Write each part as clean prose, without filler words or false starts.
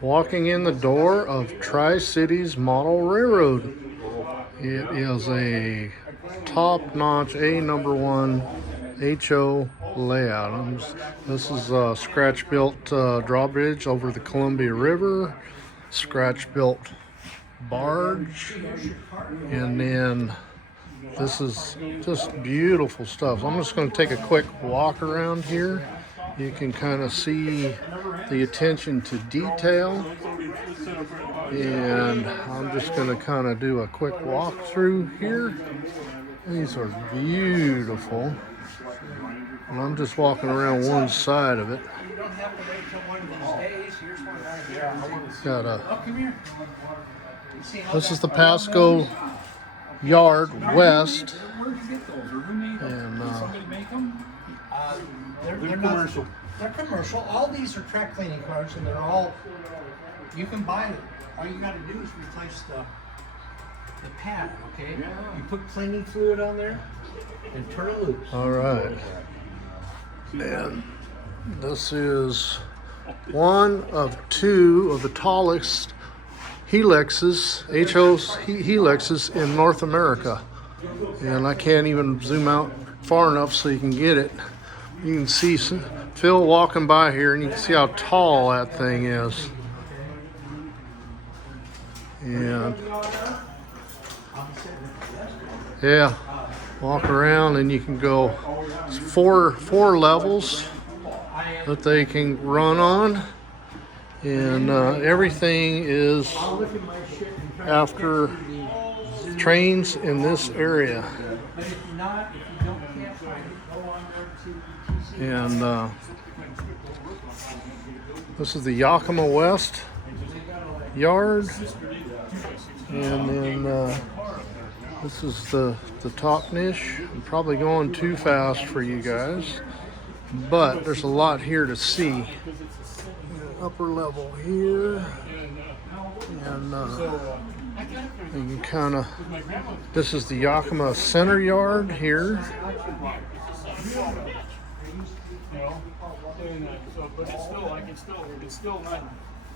Walking in the door of Tri-Cities Model Railroad. It is a top-notch A#1 HO layout. This is a scratch-built drawbridge over the Columbia River, scratch-built barge, and then this is just beautiful stuff. So I'm just going to take a quick walk around here. You can kind of see the attention to detail, and I'm just going to kind of do a quick walk through here. These are beautiful, and I'm just walking around one side of it. This is the Pasco Yard West, and they're commercial. They're commercial. All these are track cleaning cars, and they're all, you can buy them. All you got to do is replace the pad, okay? Yeah. You put cleaning fluid on there and turn it loose. All right. And this is one of two of the tallest helixes, helixes in North America. And I can't even zoom out far enough so you can get it. You can see Phil walking by here, and you can see how tall that thing is. And yeah, walk around, and you can go four levels that they can run on, and everything is after trains in this area. And this is the Yakima West yard, and then this is the top niche. I'm probably going too fast for you guys, but there's a lot here to see. Upper level here, and you can kind of, this is the Yakima Center Yard here. But it's still not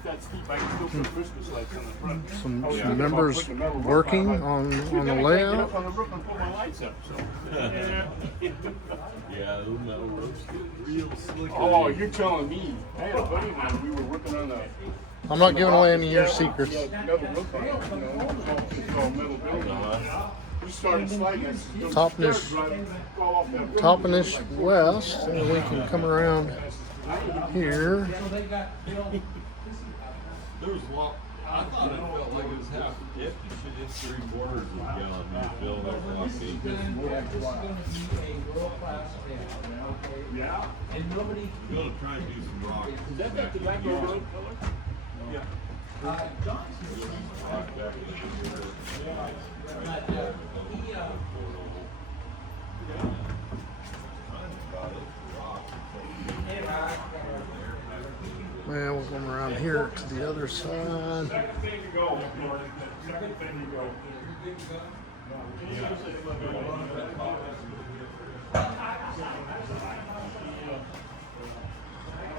that steep. I can still put Christmas lights on the front. Some members working on the layout. On the roof and put my lights up. So. Yeah, those metal roofs get real slick. Oh, you're telling me? I had a buddy of mine. We were working on the. I'm not giving away any of your secrets. It's all metal building. We started sliding. Top-ish west, and we can come around here. There was a lot. I thought it felt like it was half empty. It's 3/4 of a gallon. You fill that block deep. Yeah. And nobody. You gotta try and do some rock. Is that the tobacco road color? Yeah. Well, we're going around here to the other side.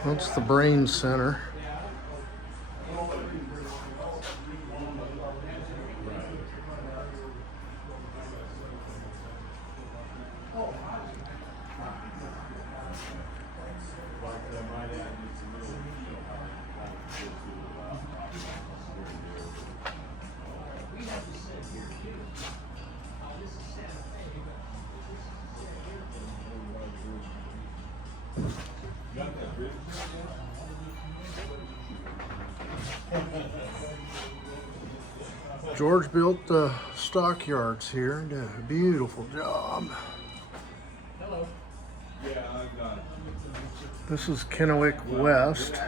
That's the brain center. George built the stockyards here and did a beautiful job. Hello. This is Kennewick West.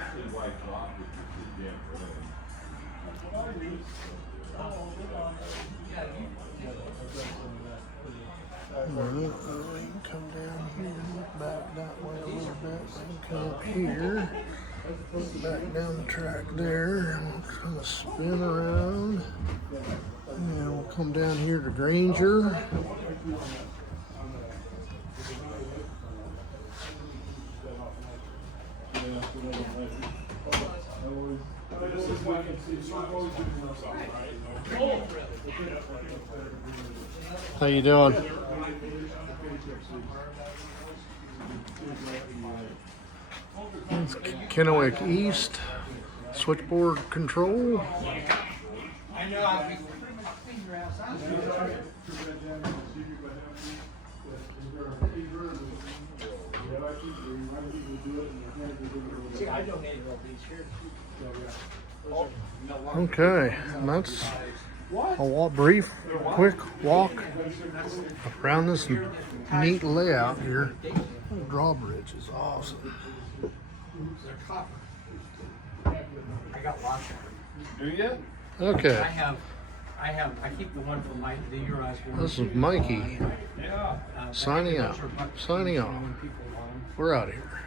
We can come down here, look back that way a little bit, and come up here, look back down the track there, and we'll kind of spin around, and we'll come down here to Granger. How you doing? It's Kennewick East, switchboard control. I know I'll be pretty much clean your ass out. See, I donated all these here. Okay, and that's a brief, quick walk around this neat layout here. The drawbridge is awesome. They're copper. I got lots of them. Do you? Okay, I keep the one from the year I was born. this is Mikey Yeah. signing out. Signing off. We're out of here.